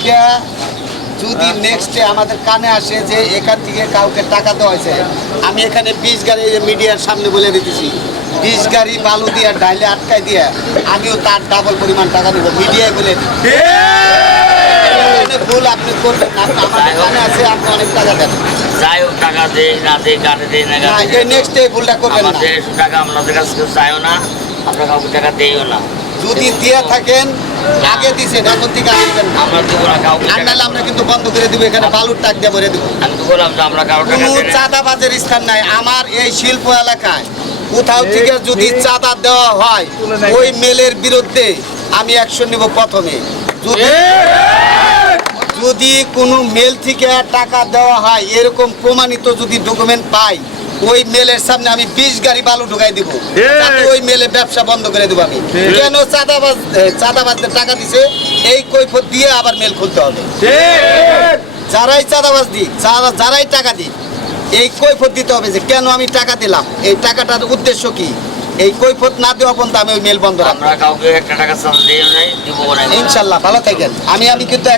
থেকে যদি নেক্সটে আমাদের কানে আসে যে এখান থেকে কাউকে টাকা দেওয়া হয়েছে, আমি এখানে 20 গাড়ি মিডিয়ার সামনে বলে দিতেছি, 20 গাড়ি বালু দিয়ে ডাইলে আটকাই দিয়ে আমিও তার ডাবল পরিমাণ টাকা নেব, মিডিয়ায় বলে দিই। ভুল আপনি করবেন না, আমাদের কানে আছে, আপনি অনেক টাকা দেন, যাই হোক টাকা দেই না দেই গাড়ি দেই না নেক্সট এই ভুলটা করবেন না। আমাদের টাকা আপনাদের কাছে কেউ চাইও না, আপনার কাউকে টাকা দেইও না। যদি দিয়ে থাকেন আগে দিছেন, এখন থেকে আসবেন না, আমরা দেবো না কাউকে আর নাহলে আমরা কিন্তু বন্ধ করে দিব, এখানে বালুর টাক দিয়ে ভরে দেবো। আমি তো বললাম যে আমরা কারো টাকা কোনো দেই না। চাঁদাবাজের স্থান নাই আমার এই শিল্প এলাকায়। কোথাও থেকে যদি চাঁদা দেওয়া হয় ওই মেলের বিরুদ্ধে আমি অ্যাকশন নিব প্রথমে। যদি কোনো মেল থেকে টাকা দেওয়া হয় এরকম প্রমাণিত যদি ডকুমেন্ট পাই, ওই মেলের সামনে আমি 20 গাড়ি বালু ঢুকাই দিব, তাতে ওই মেলে ব্যবসা বন্ধ করে দেবো আমি। কেন চাঁদাবাজদের টাকা দিছে এই কৈফত দিয়ে আবার মেল খুলতে হবে। যারাই চাঁদাবাজ দিক, যারাই টাকা দিক, এই কৈফত দিতে হবে যে কেন আমি টাকা দিলাম, এই টাকাটার উদ্দেশ্য কি। এই কৈফত না দেওয়া পর্যন্ত আমি ওই মেল বন্ধ রাখবো। আমরা কাউকে একটা টাকা চাঁদা দিইও নাই, দিব না। ইনশাল্লাহ ভালো থাকেন। আমি কিন্তু